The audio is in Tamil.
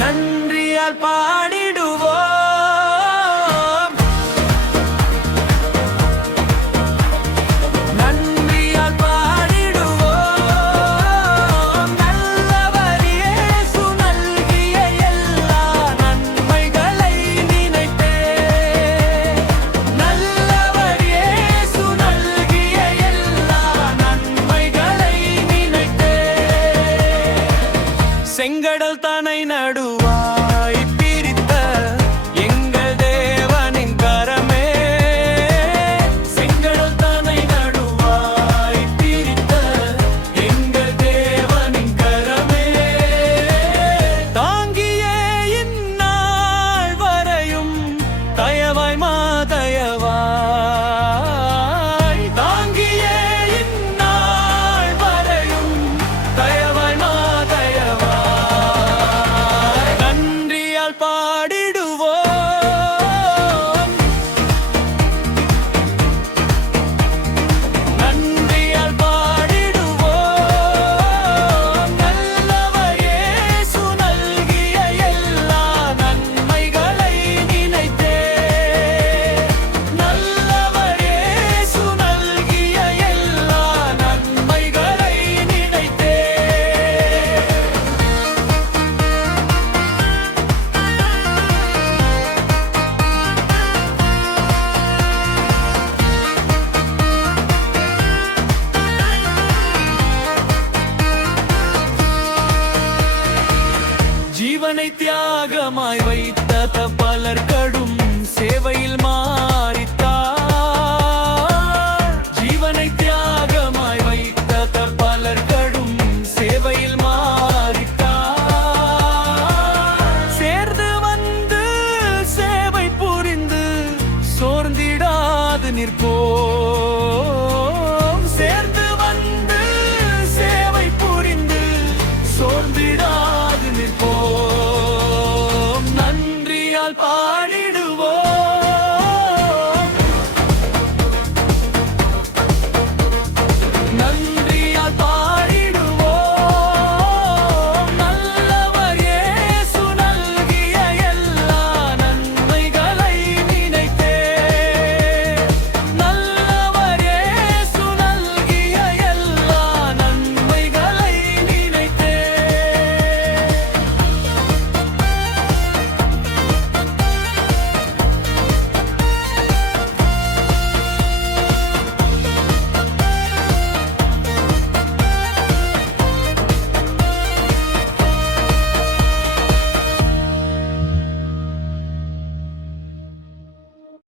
நன்றியால் பாடிடுவோம். நன்றியால் பாடிடுவோம். நல்லவர் இயேசு நல்கிய எல்லா நன்மைகளை நினைத்தே. நல்லவர் இயேசு நல்கிய எல்லா நன்மைகளை நினைத்தே. செங்கடல் தனை நடுவாய் பிரித்த எங்கள் தேவனின் கரமே. செங்கடல் தனை நடுவாய் பிரித்த எங்கள் தேவனின் கரமே. தாங்கியே இந்நாள் வரையும் தயவாய் மாதயவாய். தாங்கியே இந்நாள் வரையும் தயவாய் மாதயவாய். நன்றியால் பாடிடுவோம். நன்றியால் பாடிடுவோம். நல்லவர் இயேசு நல்கிய எல்லா நன்மைகளை நினைத்தே. நல்லவர் இயேசு நல்கிய எல்லா நன்மைகளை நினைத்தே. ஜீவனை தியாகமாய் வைத்த பலர் கடும் சேவையில் மாறித்தார். ஜீவனை தியாகமாய் வைத்த பலர் கடும் சேவையில் மாறித்தார். சேர்ந்து வந்து சேவை புரிந்து சோர்ந்திடாது நிற்போம். சேர்ந்து வந்து சேவை புரிந்து சோர்ந்திடாது நிற்போம்.